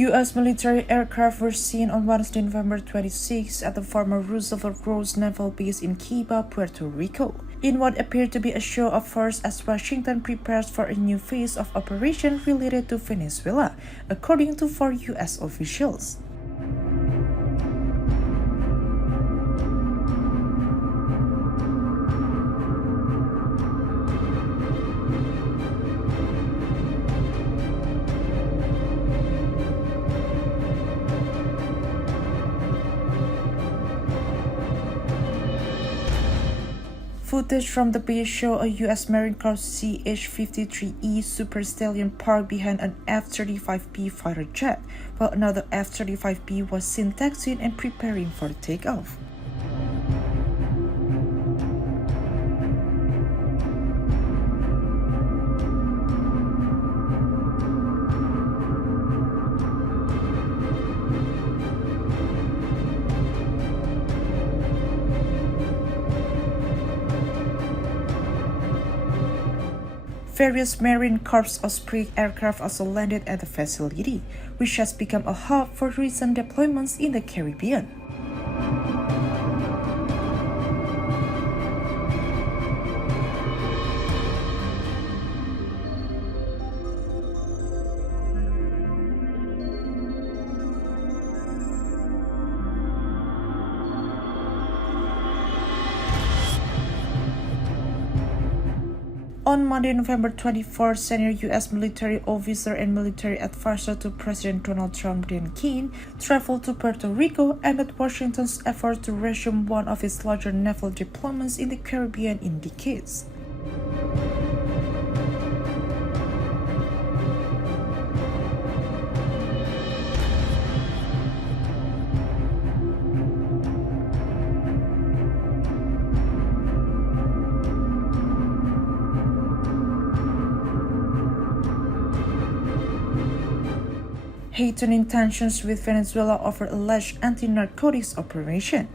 U.S. military aircraft were seen on Wednesday, November 26 at the former Roosevelt Roads naval base in Ceiba, Puerto Rico, in what appeared to be a show of force as Washington prepares for a new phase of operation related to Venezuela, according to 4 U.S. officials. Footage from the base show a U.S. Marine Corps CH-53E Super Stallion parked behind an F-35B fighter jet, while another F-35B was seen taxiing and preparing for takeoff. Various Marine Corps Osprey aircraft also landed at the facility, which has become a hub for recent deployments in the Caribbean. On Monday, November 24, senior U.S. military officer and military advisor to President Donald Trump, Dan Keane, traveled to Puerto Rico amid Washington's effort to resume one of its larger naval deployments in the Caribbean in decades. Heightened tensions with Venezuela over alleged anti-narcotics operation.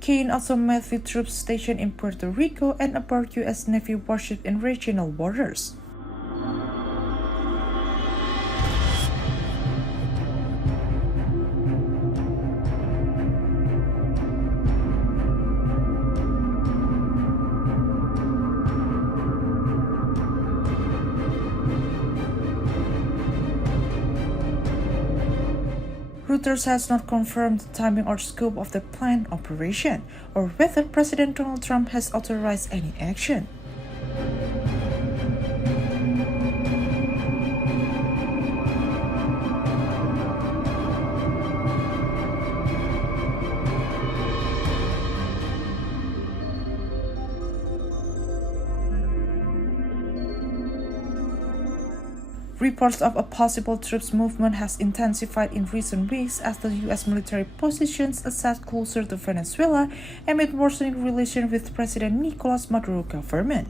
Keane also met with troops stationed in Puerto Rico and aboard U.S. Navy warships in regional waters. Reuters has not confirmed the timing or scope of the planned operation, or whether President Donald Trump has authorized any action. Reports of a possible troops movement has intensified in recent weeks as the U.S. military positions a set closer to Venezuela amid worsening relations with President Nicolas Maduro's government.